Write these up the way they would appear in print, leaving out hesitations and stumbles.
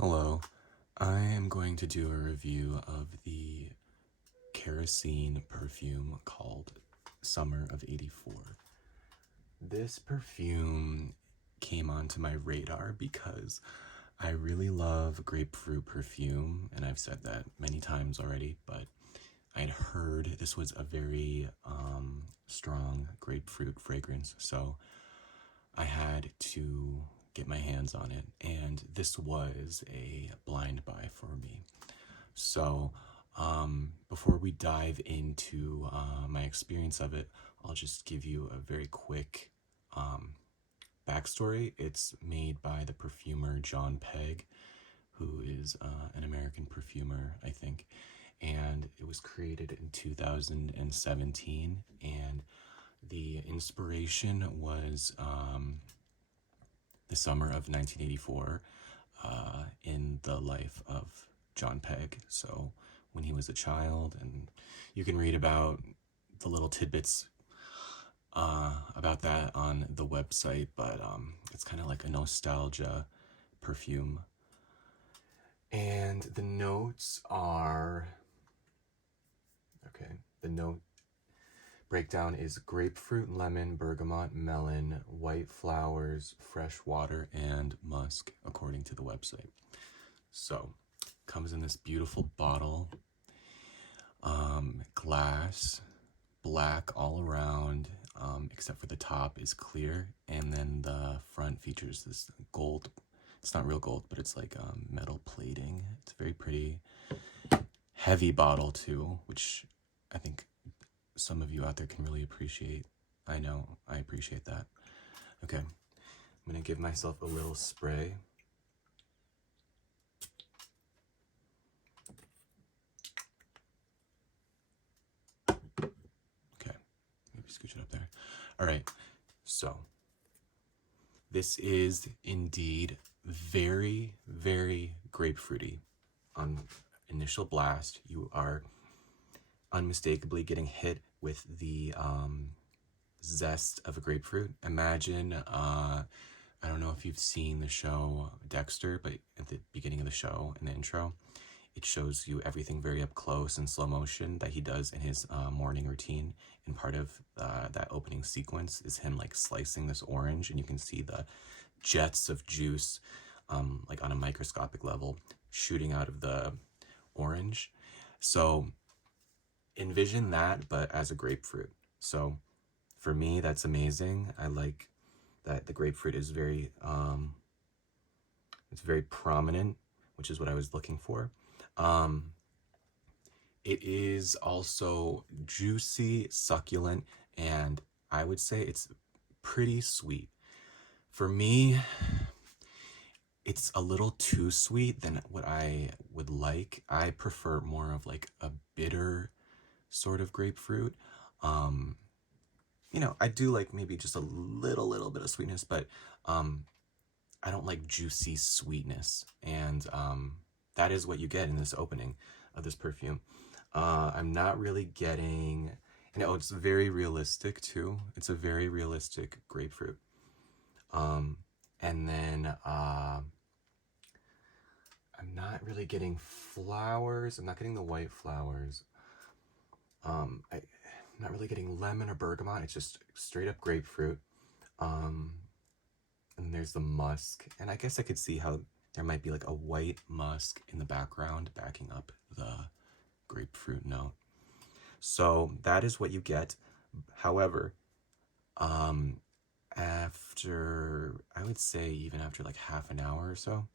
Hello, I am going to do a review of the Kerosene perfume called Summer of '84. This perfume came onto my radar because I really love grapefruit perfume, and I've said that many times already, but I'd heard this was a very strong grapefruit fragrance, so I had to get my hands on it, and this was a blind buy for me. So, before we dive into my experience of it, I'll just give you a very quick backstory. It's made by the perfumer John Pegg, who is an American perfumer, I think, and it was created in 2017. And the inspiration was the summer of 1984 in the life of John Pegg. So when he was a child, and you can read about the little tidbits about that on the website, but it's kind of like a nostalgia perfume. And the notes are okay. The note breakdown is grapefruit, lemon, bergamot, melon, white flowers, fresh water, and musk, according to the website. So, comes in this beautiful bottle, glass, black all around, except for the top is clear, and then the front features this gold. It's not real gold, but it's like metal plating. It's very pretty. Heavy bottle too, which I think some of you out there can really appreciate. I know I appreciate that. Okay, I'm gonna give myself a little spray. Okay, maybe scooch it up there. All right, so this is indeed very, very grapefruity. On initial blast, you are unmistakably getting hit with the zest of a grapefruit. Imagine, I don't know if you've seen the show Dexter, but at the beginning of the show, in the intro, it shows you everything very up close in slow motion that he does in his morning routine. And part of that opening sequence is him like slicing this orange, and you can see the jets of juice, like on a microscopic level, shooting out of the orange. So envision that, but as a grapefruit. So for me, that's amazing. I like that the grapefruit is very, it's very prominent, which is what I was looking for. It is also juicy, succulent, and I would say it's pretty sweet. For me, it's a little too sweet than what I would like. I prefer more of like a bitter sort of grapefruit. I do like maybe just a little bit of sweetness, but I don't like juicy sweetness. And that is what you get in this opening of this perfume. I'm not really getting, it's very realistic too. It's a very realistic grapefruit. And then I'm not really getting flowers. I'm not getting the white flowers. I'm not really getting lemon or bergamot. It's just straight up grapefruit. And there's the musk. And I guess I could see how there might be like a white musk in the background backing up the grapefruit note. So that is what you get. However, after, I would say even after like half an hour or so,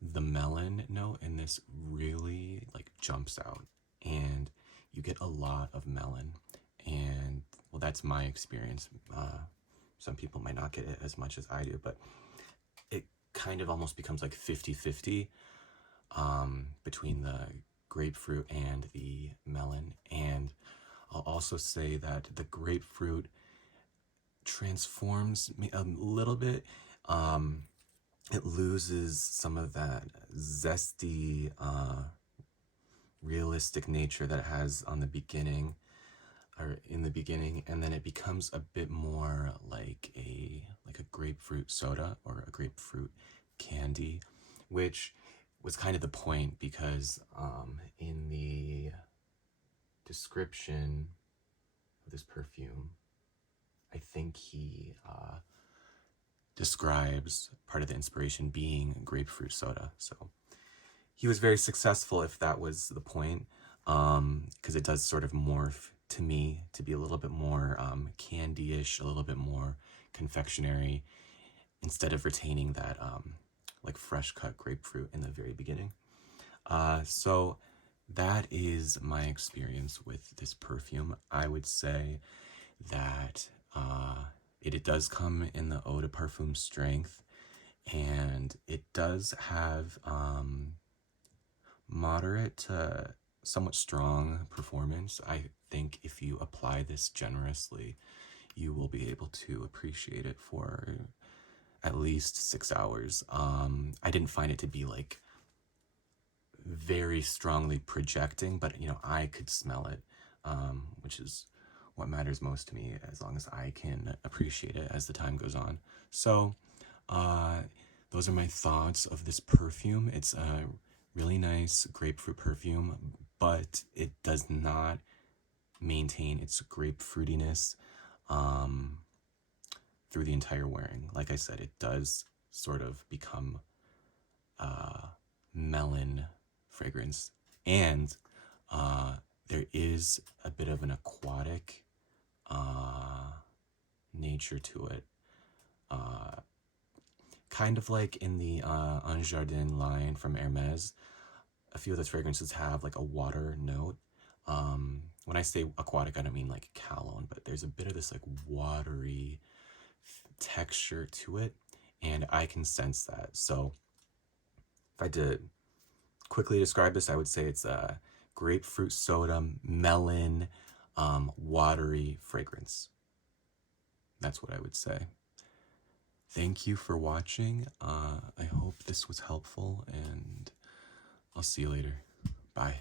the melon note in this really like jumps out, and you get a lot of melon. And well, that's my experience. Some people might not get it as much as I do, but it kind of almost becomes like 50-50 between the grapefruit and the melon. And I'll also say that the grapefruit transforms me a little bit. It loses some of that zesty, realistic nature that it has on the beginning, or in the beginning, and then it becomes a bit more like a grapefruit soda or a grapefruit candy, which was kind of the point, because in the description of this perfume, I think he describes part of the inspiration being grapefruit soda. So he was very successful, if that was the point, because it does sort of morph to me to be a little bit more candy-ish, a little bit more confectionery, instead of retaining that like fresh cut grapefruit in the very beginning. So that is my experience with this perfume. I would say that it does come in the eau de parfum strength, and it does have moderate to somewhat strong performance. I think if you apply this generously, you will be able to appreciate it for at least 6 hours. I didn't find it to be like very strongly projecting, but I could smell it, which is what matters most to me, as long as I can appreciate it as the time goes on. So those are my thoughts of this perfume. It's a really nice grapefruit perfume, but it does not maintain its grapefruitiness through the entire wearing. Like I said, it does sort of become melon fragrance, and there is a bit of an aquatic nature to it, kind of like in the Un Jardin line from Hermes. A few of those fragrances have like a water note. When I say aquatic, I don't mean like cologne, but there's a bit of this like watery texture to it, and I can sense that. So if I had to quickly describe this, I would say it's a grapefruit soda, melon, watery fragrance. That's what I would say. Thank you for watching. I hope this was helpful, and I'll see you later. Bye.